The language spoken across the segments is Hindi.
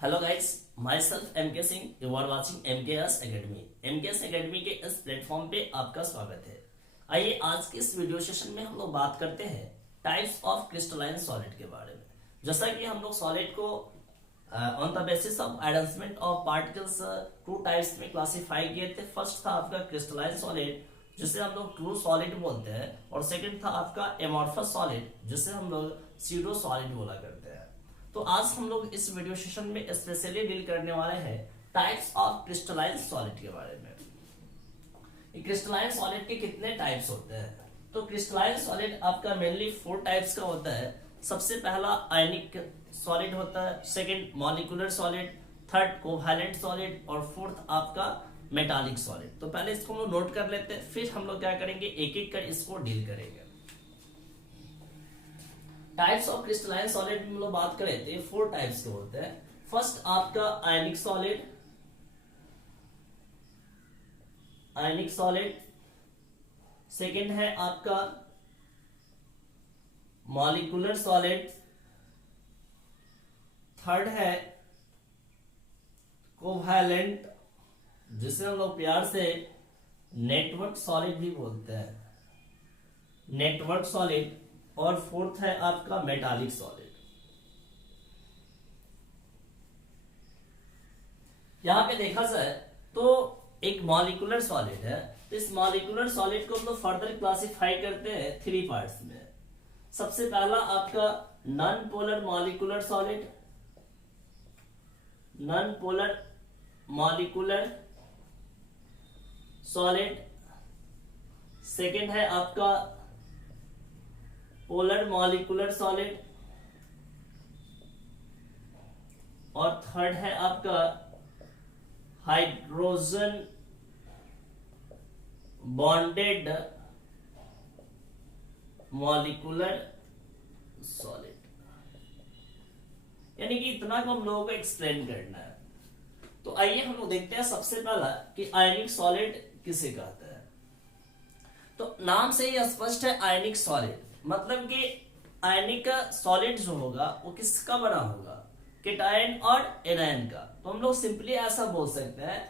Hello guys, myself MK Singh. You are watching MKS academy. MKS academy के इस प्लेटफॉर्म पे आपका स्वागत है। आइए आज के इस वीडियो सेशन में हम लोग बात करते हैं टाइप्स ऑफ क्रिस्टलाइन सॉलिड के बारे में। जैसा कि हम लोग सॉलिड को on the basis of arrangement of particles two types में क्लासिफाई किए थे। फर्स्ट था आपका क्रिस्टलाइन सॉलिड, जिसे हम लोग ट्रू सॉलिड बोलते हैं, और सेकंड था आपका एमॉर्फस सॉलिड, जिसे हम लोग सीडो सॉलिड बोला करते हैं। तो आज हम लोग इस वीडियो सेशन में स्पेशली डील करने वाले हैं टाइप्स ऑफ क्रिस्टलाइन सॉलिड के बारे में। क्रिस्टलाइन सॉलिड के कितने टाइप्स होते हैं? तो क्रिस्टलाइन सॉलिड आपका मेनली 4 टाइप्स का होता है। सबसे पहला आयनिक सॉलिड होता है, second molecular solid, third covalent solid, और फोर्थ आपका मेटालिक सॉलिड। तो पहले इसको हम लोग नोट कर लेते हैं, फिर हम लोग क्या करेंगे, एक एक कर इसको डील करेंगे। टाइप्स ऑफ क्रिस्टलाइन सॉलिड में हम लोग बात करें तो ये 4 टाइप्स के होते हैं। फर्स्ट आपका आयनिक सॉलिड, सेकंड है आपका मॉलिक्यूलर सॉलिड, थर्ड है कोवैलेंट, जिसे हम लोग प्यार से नेटवर्क सॉलिड भी बोलते हैं, नेटवर्क सॉलिड, और फोर्थ है आपका मेटालिक सॉलिड। यहां पे देखा जाए तो एक मॉलिक्यूलर सॉलिड है, तो इस मॉलिक्यूलर सॉलिड को हम लोग फर्दर क्लासिफाई करते हैं 3 पार्ट्स में। सबसे पहला आपका non polar molecular solid, non polar molecular solid, second है आपका पोलर मॉलिक्यूलर सॉलिड, और थर्ड है आपका हाइड्रोजन बॉन्डेड मॉलिक्यूलर सॉलिड। यानी कि इतना को हम लोगों को एक्सप्लेन करना है। तो आइए हम लोग देखते हैं सबसे पहला कि आयनिक सॉलिड किसे कहते हैं। तो नाम से ही स्पष्ट है, आयनिक सॉलिड मतलब कि आयनिक सॉलिड जो होगा वो किसका बना होगा, केटायन और एनायन का। तो हम लोग सिंपली ऐसा बोल सकते हैं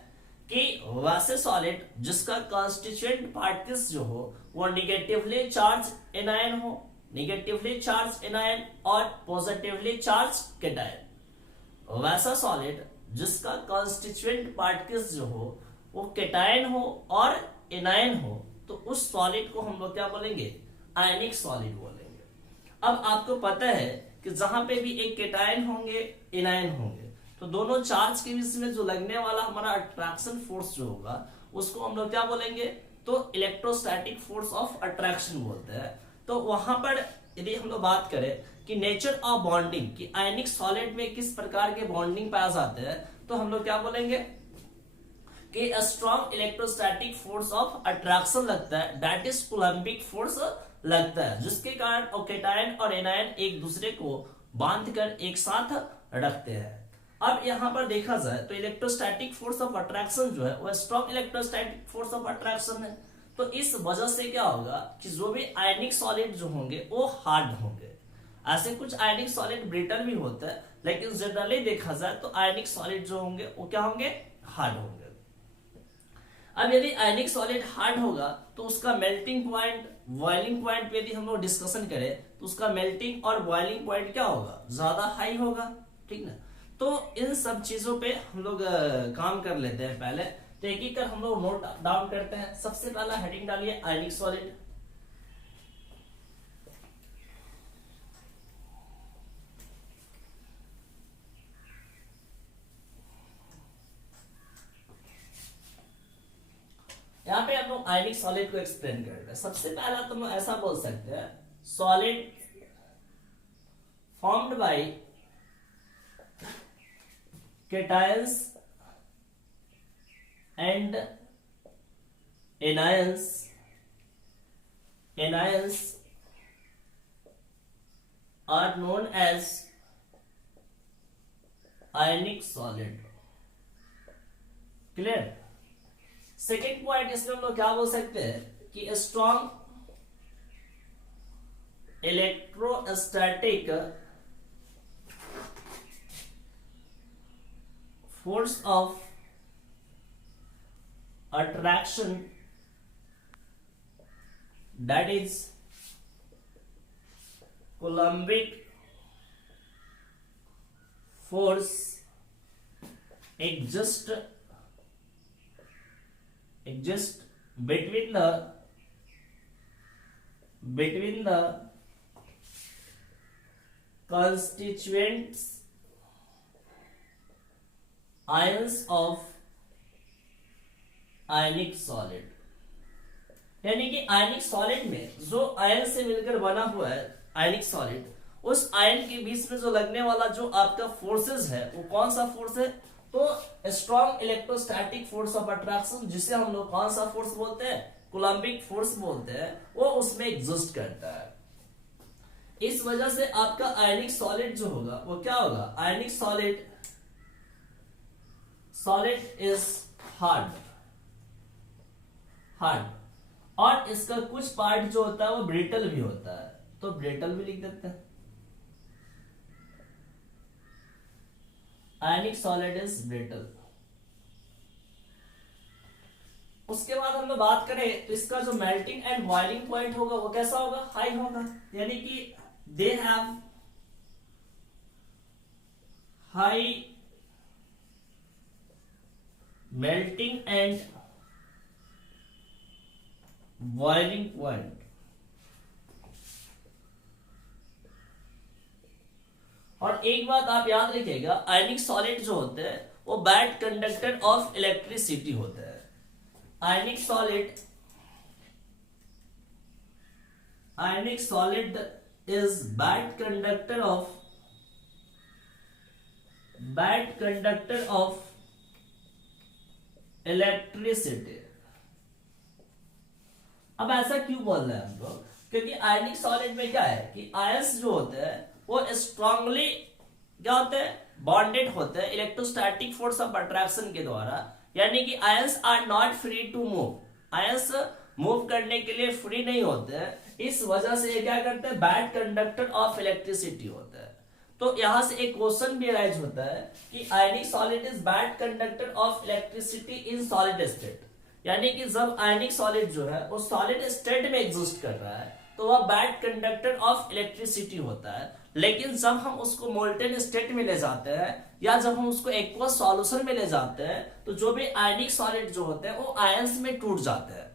कि वैसे सॉलिड जिसका कॉन्स्टिट्यूएंट पार्टिकल्स जो हो वो निगेटिवली चार्ज एनायन हो, निगेटिवली चार्ज एनायन, और पॉजिटिवली चार्ज केटायन। वैसा सॉलिड जिसका कॉन्स्टिट्यूएंट पार्टिकल्स जो हो वो केटायन हो और एनायन हो, तो उस सॉलिड को हम लोग क्या बोलेंगे, आयनिक सॉलिड बोलेंगे। अब आपको पता है कि जहां पे भी एक केटायन होंगे, एनायन होंगे, तो दोनों चार्ज के बीच में जो लगने वाला हमारा अट्रैक्शन फोर्स जो होगा उसको हम लोग क्या बोलेंगे, तो इलेक्ट्रोस्टैटिक फोर्स ऑफ अट्रैक्शन बोलते हैं। तो वहां पर यदि हम लोग बात करें कि नेचर ऑफ बॉन्डिंग, कि आयनिक सॉलिड में किस प्रकार के बॉन्डिंग पाए जाते हैं, तो हम लोग क्या बोलेंगे कि strong electrostatic force of attraction लगता है, दैट इज कूलम्बिक फोर्स लगता है, जिसके कारण केटायन और एनायन एक दूसरे को बांधकर एक साथ रखते हैं। अब यहां पर देखा जाए तो इलेक्ट्रोस्टैटिक फोर्स ऑफ अट्रैक्शन जो है वो strong electrostatic force of attraction है। तो इस वजह से क्या होगा कि जो भी आयनिक सॉलिड जो होंगे वो हार्ड होंगे। ऐसे कुछ आयनिक सॉलिड ब्रिटल भी होता है, लेकिन जनरली देखा जाए तो आयनिक सॉलिड जो होंगे वो क्या होंगे, हार्ड होंगे। अब यदि आयनिक सॉलिड हार्ड होगा तो उसका मेल्टिंग पॉइंट, बॉइलिंग पॉइंट पे यदि हम लोग डिस्कशन करें तो उसका मेल्टिंग और बॉइलिंग पॉइंट क्या होगा, ज्यादा हाई होगा, ठीक ना। तो इन सब चीजों पे हम लोग काम कर लेते हैं पहले। तो एक एक कर हम लोग नोट डाउन करते हैं। सबसे पहला हेडिंग डालिए आयनिक सॉलिड। यहाँ पे हम लोग आयनिक सॉलिड को एक्सप्लेन कर रहे हैं। सबसे पहला तो हम ऐसा बोल सकते हैं, solid formed by cations and anions are known as ionic solid। Clear. Second point इसमें हम लोग क्या बोल सकते हैं कि strong electrostatic force of attraction, that is Coulombic force, exist between the constituents ions of ionic solid. यानी कि आयनिक सॉलिड में जो आयन से मिलकर बना हुआ है आयनिक सॉलिड, उस आयन के बीच में जो लगने वाला जो आपका फोर्सेस है वो कौन सा फोर्स है? तो strong electrostatic force of attraction, जिसे हम लोग कौन सा फोर्स बोलते हैं? कोलम्बिक फोर्स बोलते हैं, वो उसमें एग्जिस्ट करता है। इस वजह से आपका आयनिक सॉलिड जो होगा वो क्या होगा? आयनिक सॉलिड इज हार्ड, और इसका कुछ पार्ट जो होता है वो ब्रिटल भी होता है, तो ब्रिटल भी लिख देते हैं। आयनिक सॉलिड इज ब्रिटल। उसके बाद हम लोग बात करें तो इसका जो मेल्टिंग एंड बॉइलिंग पॉइंट होगा वो कैसा होगा? हाई होगा। यानी कि they have high melting and boiling point. और एक बात आप याद रखिएगा, आयनिक सॉलिड जो होते हैं वो बैड कंडक्टर ऑफ इलेक्ट्रिसिटी होते हैं। आयनिक solid is bad conductor of electricity. अब ऐसा क्यों बोल रहे हैं हम लोग? क्योंकि आयनिक सॉलिड में क्या है कि आयंस जो होते हैं वो स्ट्रांगली क्या होते हैं? बॉन्डेड होते हैं इलेक्ट्रोस्टैटिक फोर्स ऑफ अट्रैक्शन के द्वारा। यानी कि ions are not free to move. Ions move करने के लिए फ्री नहीं होते हैं। इस वजह से ये क्या करते हैं? बैड कंडक्टर ऑफ इलेक्ट्रिसिटी होता है। तो यहां से एक क्वेश्चन भी अराइज होता है कि आयनिक solid is bad conductor of electricity in solid state. यानी कि जब आयनिक सॉलिड जो है वो सॉलिड स्टेट में एग्जिस्ट कर रहा है तो वह बैड कंडक्टर ऑफ इलेक्ट्रिसिटी होता है। लेकिन जब हम उसको मोल्टेन स्टेट में ले जाते हैं या जब हम उसको एक्वस सॉल्यूशन में ले जाते हैं तो जो भी आयनिक सॉलिड जो होते हैं वो आयंस में टूट जाते हैं।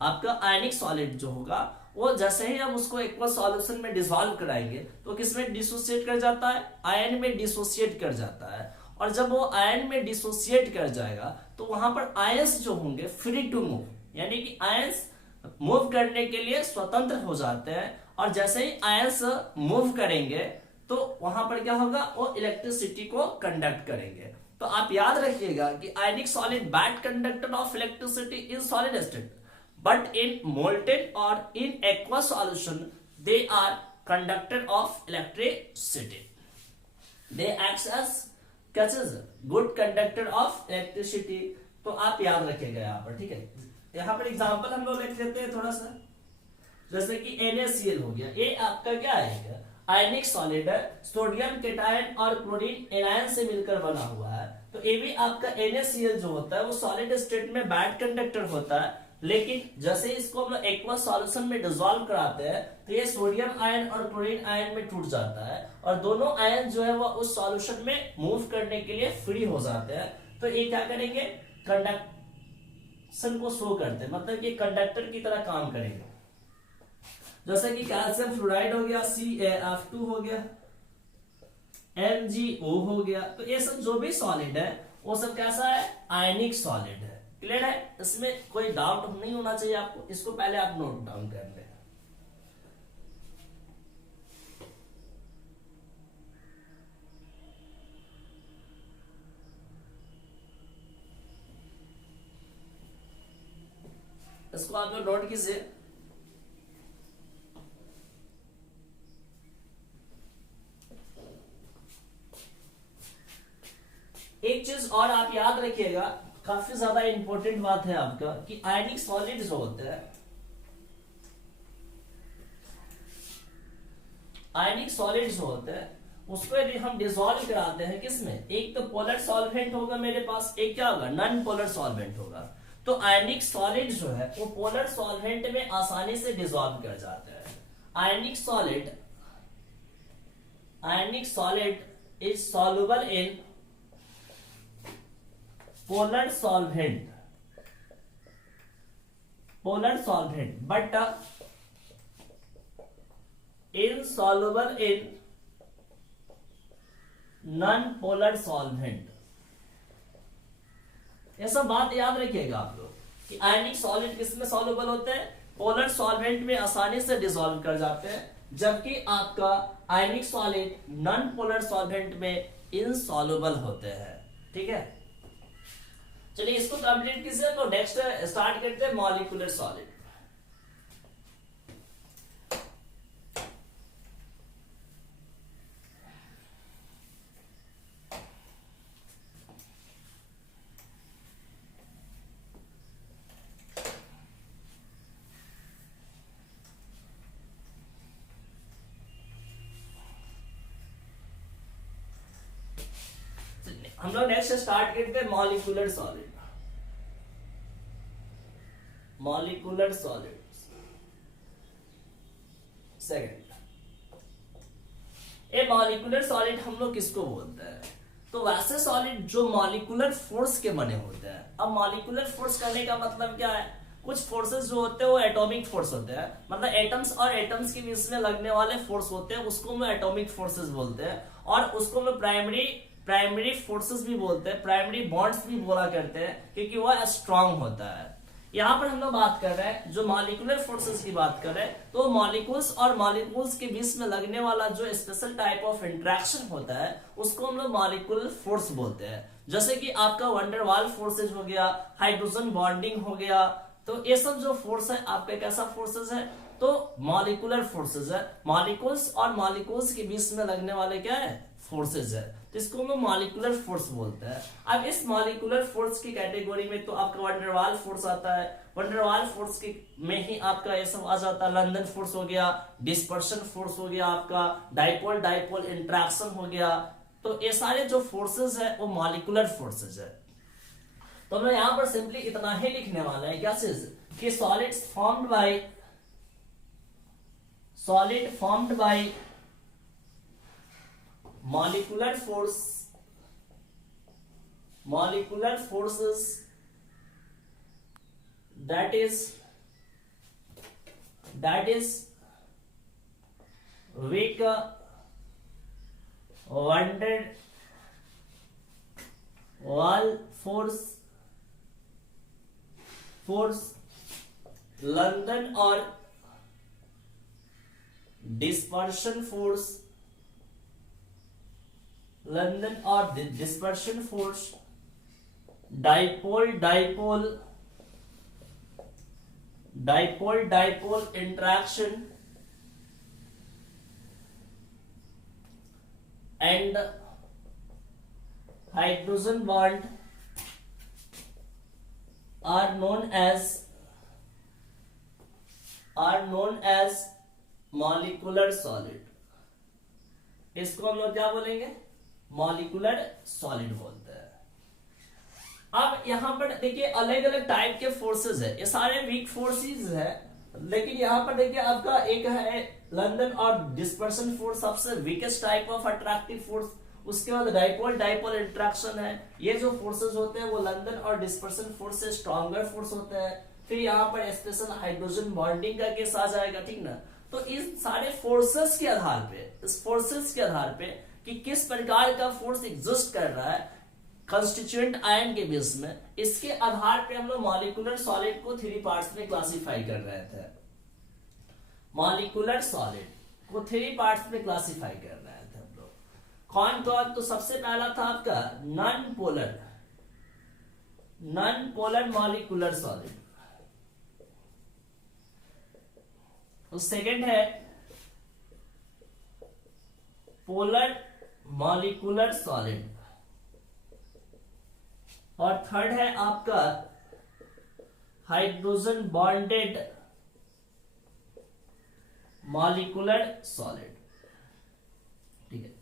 आपका आयनिक सॉलिड जो होगा वो जैसे ही हम उसको एक्वस सॉल्यूशन में डिसॉल्व कराएंगे तो किसमें डिसोसिएट कर जाता है? आयन में डिसोसिएट कर जाता है। और जब वो आयन में डिसोसिएट कर जाएगा तो वहां पर आयंस जो होंगे फ्री टू मूव, यानी कि आयंस मूव करने के लिए स्वतंत्र हो जाते हैं। और जैसे ही आयंस मूव करेंगे तो वहां पर क्या होगा? वो इलेक्ट्रिसिटी को कंडक्ट करेंगे। तो आप याद रखिएगा कि आयनिक solid bad conductor of electricity in solid state, but in molten or in aqueous solution they are conductor of electricity. They acts as good conductor of electricity। तो आप याद रखिएगा यहाँ पर, ठीक है। यहाँ पर एग्जांपल हम लोग लिख लेते हैं थोड़ा सा, जैसे कि NaCl हो गया। ये आपका क्या है? आयनिक सॉलिड है, सोडियम केटायन और क्लोरीन एनायन से मिलकर बना हुआ है। तो ये भी आपका NaCl जो होता है वो सॉलिड स्टेट में बैड कंडक्टर होता है। लेकिन जैसे इसको हम लोग एक्वस सॉल्यूशन में डिसॉल्व कराते हैं तो ये सोडियम आयन और क्लोरीन आयन में टूट जाता है और दोनों आयन जो है वो उस सॉल्यूशन में मूव करने के लिए फ्री हो जाते हैं। तो ये क्या करेंगे? कंडक्शन को शो करते हैं, मतलब ये कंडक्टर की तरह काम करेंगे। जैसे कि कैल्शियम फ्लोराइड हो गया, CaF2 हो गया, MgO हो गया। तो ये सब जो भी सॉलिड है वो सब कैसा है? आयनिक सॉलिड है। क्लियर है? इसमें कोई डाउट नहीं होना चाहिए आपको। इसको पहले आप नोट डाउन कर लें। इसको आप लोग नोट कीजिए। एक चीज और आप याद रखिएगा, काफी ज्यादा इंपॉर्टेंट बात है आपका, कि आयनिक सॉलिड जो होते हैं, आयनिक सॉलिड जो होते हैं उसको यदि हम डिसॉल्व कराते हैं किसमें, एक तो पोलर सॉल्वेंट होगा मेरे पास, एक क्या होगा, नॉन पोलर सॉल्वेंट होगा। तो आयनिक सॉलिड जो है वो पोलर सॉल्वेंट में आसानी से डिसॉल्व कर जाता है। आयनिक solid is soluble in polar solvent but insoluble in non polar solvent. ये सब बात याद रखिएगा आप लोग कि आयनिक सॉलिड किसमें सॉल्युबल होते हैं, पोलर सॉल्वेंट में आसानी से डिसॉल्व कर जाते हैं, जबकि आपका आयनिक सॉलिड नॉन पोलर सॉल्वेंट में इनसॉल्युबल होते हैं। ठीक है, चलिए इसको कंप्लीट कीजिए। तो नेक्स्ट स्टार्ट करते हैं मॉलिक्यूलर सॉलिड। हम लोग नेक्स्ट स्टार्ट करते हैं मॉलिक्यूलर सॉलिड। सेकंड, ये मॉलिक्यूलर सॉलिड हम लोग किसको बोलते हैं, तो वैसे सॉलिड जो मॉलिक्यूलर फोर्स के बने होते हैं। अब मॉलिक्यूलर फोर्स करने का मतलब क्या है, कुछ फोर्सेस जो होते हैं वो एटॉमिक फोर्स होते हैं, मतलब एटम्स और एटम्स के बीच में लगने वाले फोर्स होते हैं, उसको हम एटॉमिक फोर्सेस बोलते हैं। और उसको हम प्राइमरी फोर्सेस भी बोलते हैं, प्राइमरी बॉन्ड्स भी बोला करते हैं, क्योंकि वह स्ट्रांग होता है। यहाँ पर हम लोग बात कर रहे हैं जो मॉलिक्यूलर फोर्सेस की बात कर रहे हैं, तो मॉलिक्यूल्स और मॉलिक्यूल्स के बीच में लगने वाला जो स्पेशल टाइप ऑफ इंटरेक्शन होता है उसको हम लोग मॉलिक्यूलर फोर्स बोलते हैं। जैसे कि आपका वंडरवाल फोर्सेज हो गया, हाइड्रोजन बॉन्डिंग हो गया, तो ये सब जो फोर्स है आपका कैसा फोर्सेज है, तो मॉलिक्यूलर फोर्सेज है। मॉलिक्यूल्स और मॉलिक्यूल्स के बीच में लगने वाले क्या है, फोर्सेज है, तो इसको हम मॉलिक्यूलर फोर्स बोलते हैं। अब इस मॉलिक्यूलर फोर्स की कैटेगरी में तो आपका वंडरवाल फोर्स आता है, वंडरवाल फोर्स के में ही आपका ये सब आ जाता है, लंदन फोर्स हो गया, डिस्पर्शन फोर्स हो गया, आपका डाइपोल इंट्रैक्शन हो गया। तो ये सारे जो फोर्सेज है वो मॉलिक्यूलर फोर्सेज है। तो मैं यहां पर सिंपली इतना ही लिखने वाला है, क्या चीज, कि solid formed by molecular forces that is weak wall force, London or dispersion force, dipole interaction, and hydrogen bond are known as molecular solid। इसको हम लोग क्या बोलेंगे, मॉलिक्यूलर सॉलिड बोलते हैं। अब यहां पर देखिए अलग अलग टाइप के फोर्सेस है, ये सारे वीक फोर्सेस है, लेकिन यहां पर देखिए आपका एक है लंदन और डिस्पर्शन फोर्स, सबसे weakest type of attractive force. उसके बाद डाइपोल इंट्रैक्शन है, ये जो फोर्सेस होते हैं वो लंदन और डिस्पर्शन फोर्स से स्ट्रॉन्गर फोर्स होते हैं। फिर यहाँ पर स्पेशल हाइड्रोजन बॉन्डिंग का केस आ जाएगा, ठीक ना। तो इस सारे फोर्सेस के आधार पे, कि किस प्रकार का फोर्स एग्जिस्ट कर रहा है कंस्टिट्यूएंट आयन के बीच में, इसके आधार पे हम लोग मॉलिक्यूलर सॉलिड को 3 पार्ट्स में क्लासिफाई कर रहे थे। मॉलिक्यूलर सॉलिड को 3 पार्ट्स में क्लासिफाई कर रहे थे हम लोग। कौन कौन, तो सबसे पहला था आपका non polar molecular solid, second है पोलर मॉलिक्यूलर सॉलिड, और थर्ड है आपका हाइड्रोजन बॉन्डेड मॉलिक्यूलर सॉलिड। ठीक है,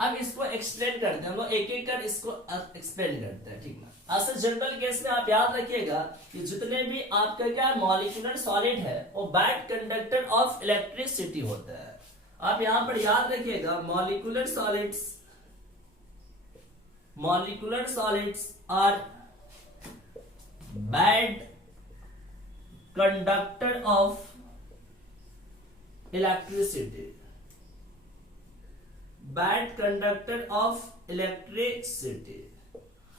अब इसको एक्सप्लेन करते हैं, हम लोग एक एक कर इसको एक्सप्लेन करते हैं, ठीक ना। ऐसे जनरल केस में आप याद रखिएगा कि जितने भी आपका क्या मॉलिक्यूलर सॉलिड है वो बैड कंडक्टर ऑफ इलेक्ट्रिसिटी होता है। आप यहां पर याद रखिएगा molecular solids are bad conductor of electricity, bad conductor of electricity.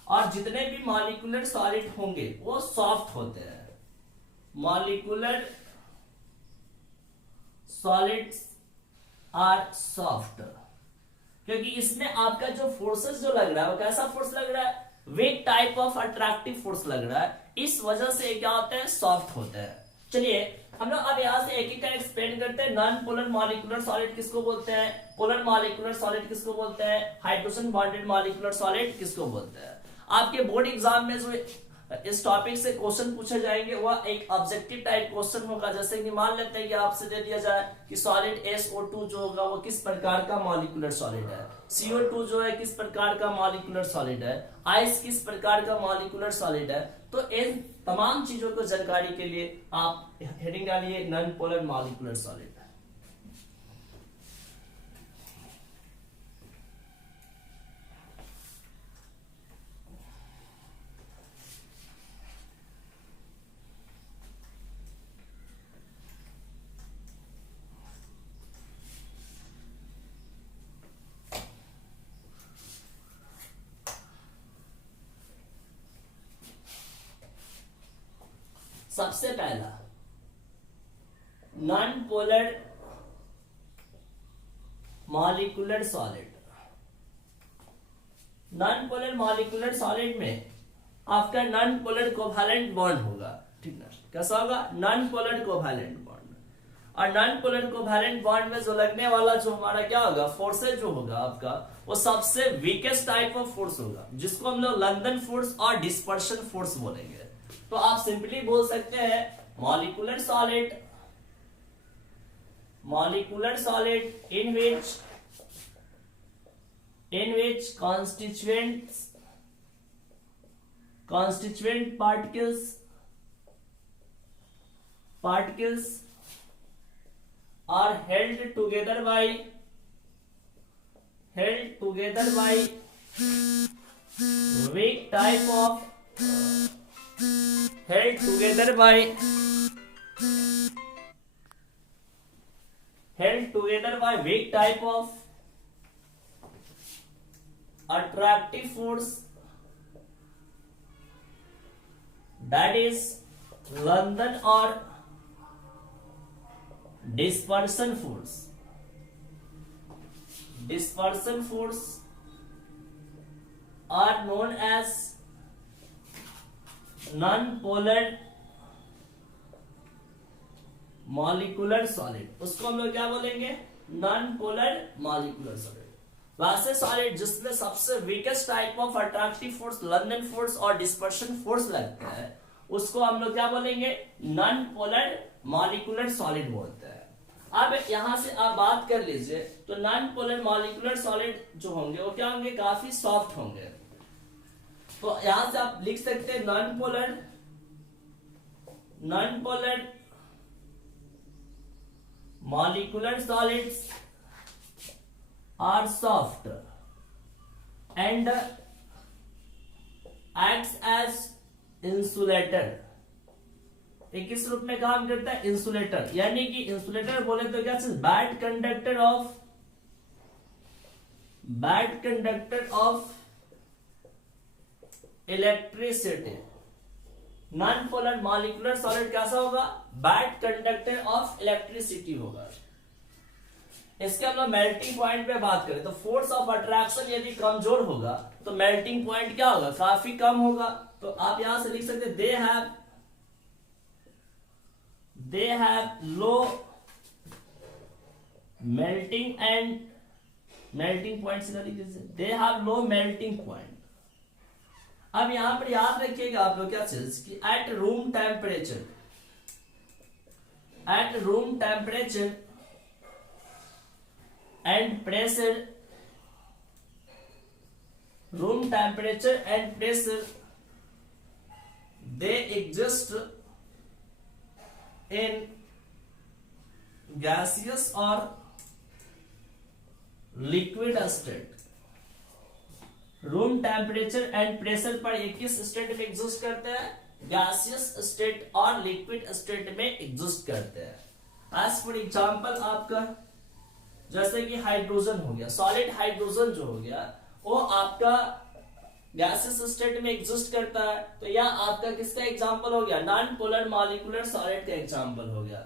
और जितने भी मॉलिक्यूलर सॉलिड होंगे वो सॉफ्ट होते हैं। मॉलिक्यूलर सॉलिड्स आर सॉफ्ट, क्योंकि इसमें आपका जो फोर्सेस जो लग रहा है वो कैसा फोर्स लग रहा है, weak type of attractive force लग रहा है, इस वजह से क्या होते हैं, सॉफ्ट होते हैं। चलिए हम लोग अब यहां से एक एक का एक्सप्लेन करते हैं। नॉन पोलर मॉलिक्यूलर सॉलिड किसको बोलते हैं, पोलर मॉलिक्यूलर सॉलिड किसको बोलते हैं, हाइड्रोजन बॉन्डेड मॉलिक्यूलर सॉलिड किसको बोलते हैं। आपके बोर्ड एग्जाम में जो इस टॉपिक से क्वेश्चन पूछे जाएंगे वह एक ऑब्जेक्टिव टाइप क्वेश्चन होगा। जैसे कि मान लेते हैं कि आपसे दे दिया जाए कि सॉलिड SO2 जो होगा वो किस प्रकार का मॉलिक्यूलर सॉलिड है, CO2 जो है किस प्रकार का मॉलिक्यूलर सॉलिड है, आइस किस प्रकार का मॉलिक्यूलर सॉलिड है। तो इन तमाम चीजों को जानकारी के लिए आप हेडिंग डालिए नॉन पोलर मॉलिक्यूलर सॉलिड। सबसे पहला non polar molecular solid. Non polar molecular solid में आपका नॉन पोलर कोवैलेंट बॉन्ड होगा, ठीक ना। कैसा होगा, नॉन पोलर कोवैलेंट बॉन्ड। और नॉन पोलर कोवैलेंट बॉन्ड में जो लगने वाला जो हमारा क्या होगा, फोर्सेज जो होगा आपका, वो सबसे वीकेस्ट टाइप ऑफ फोर्स होगा, जिसको हम लोग लंदन फोर्स और डिस्पर्शन फोर्स बोलेंगे। तो आप सिंपली बोल सकते हैं molecular solid in which constituent particles are held together by weak type of weak type of attractive force, that is London or dispersion force are known as non-polar molecular solid. उसको हम लोग क्या बोलेंगे, नॉन पोलर मॉलिक्यूलर सॉलिड। वैसे सॉलिड जिसमें सबसे weakest type of attractive force London force और डिस्पर्शन फोर्स लगता है उसको हम लोग क्या बोलेंगे, नॉन पोलर मॉलिक्यूलर सॉलिड बोलते हैं। अब यहां से आप बात कर लीजिए तो नॉन पोलर मॉलिक्यूलर सॉलिड जो होंगे वो क्या होंगे, काफी सॉफ्ट होंगे। तो यहां से आप लिख सकते हैं non polar molecular solids are soft and acts as insulator। ये किस रूप में काम करता है, इंसुलेटर। यानी कि इंसुलेटर बोले तो क्या चीज, bad conductor of electricity. Non polar molecular solid कैसा होगा, बैड कंडक्टर ऑफ इलेक्ट्रिसिटी होगा। इसके हम लोग मेल्टिंग पॉइंट पे बात करें तो फोर्स ऑफ अट्रैक्शन यदि कमजोर होगा तो मेल्टिंग पॉइंट क्या होगा, काफी कम होगा। तो आप यहां से लिख सकते हैं they have low melting point, they have low melting point. अब यहां पर याद रखिएगा आप लोग क्या चीज कि at room temperature and pressure room temperature and pressure they exist in gaseous or liquid state। Room temperature and pressure पर ये किस स्टेट में एग्जिस्ट करते हैं? गैसियस स्टेट और लिक्विड स्टेट में एग्जिस्ट करते हैं। एज फॉर एग्जांपल आपका जैसे कि हाइड्रोजन हो गया, सॉलिड हाइड्रोजन जो हो गया वो आपका गैसियस स्टेट में एग्जिस्ट करता है, तो यह आपका किसका एग्जांपल हो गया? नॉन पोलर मॉलिक्यूलर सॉलिड का एग्जांपल हो गया।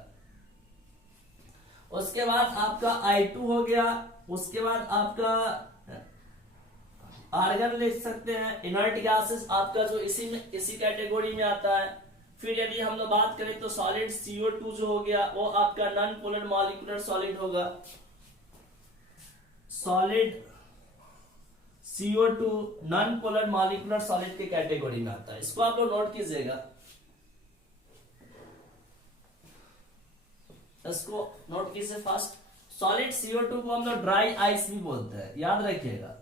उसके बाद आपका I2 हो गया, उसके बाद आपका आर्गन ले सकते हैं, इनर्ट गैसेस आपका जो इसी कैटेगरी में आता है। फिर यदि हम लोग बात करें तो सॉलिड CO2 जो हो गया वो आपका नॉन पोलर मॉलिक्यूलर सॉलिड होगा। Solid CO2 non polar molecular solid के कैटेगरी में आता है, इसको आप लोग नोट कीजिएगा, इसको नोट कीजिए फास्ट। सॉलिड CO2 को हम लोग ड्राई आइस भी बोलते हैं, याद रखिएगा।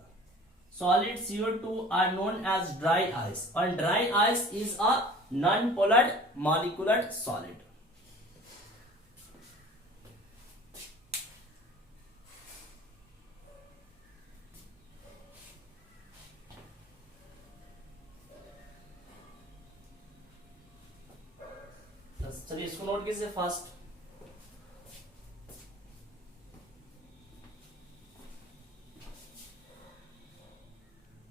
Solid CO2 are known as dry ice, और dry ice is a non polar molecular solid. चलिए इसको नोट कीजिए फास्ट।